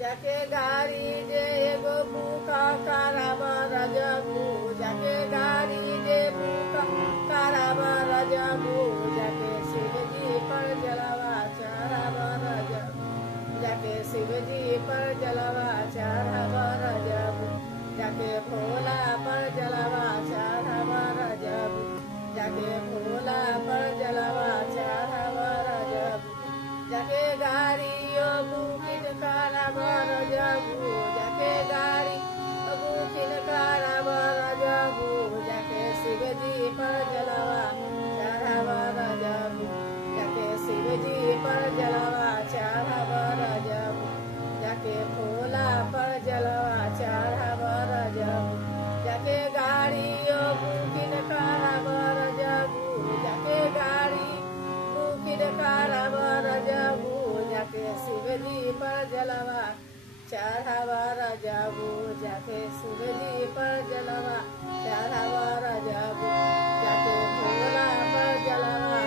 जाके गाड़ी जे एगो भूखा कराबा रजबू जाके गाड़ी जे भूखा कराबा रजबू जाके शिवजी पर जलवा चढ़ाबा रजबू जाके शिवजी पर जलवा चढ़ाबा रजबू जाके भोला पर जलवा चढ़ाबा रजबू जाके भोला पर जलवा चढ़ाबा रजबू जाके गाड़ियों बुकिन कराबा रजबू जाके गाड़ी बुकिन कराबा रजबू जाके शिवजी पर जलवा चढ़ाबा रजबू जाके शिवजी पर जलवा चढ़ाबा रजबू जाके भोला पर जलवा चढ़ाबा रजबू जाके गाड़ियों बुकिन कराबा रजबू जाके गाड़ी बुकिन कराबा रजबू जाके शिवजी पर जलवा चढ़ाबा रजबू जाके शिवजी पर जलवा चढ़ाबा रजबू जाके भोला पर जलवा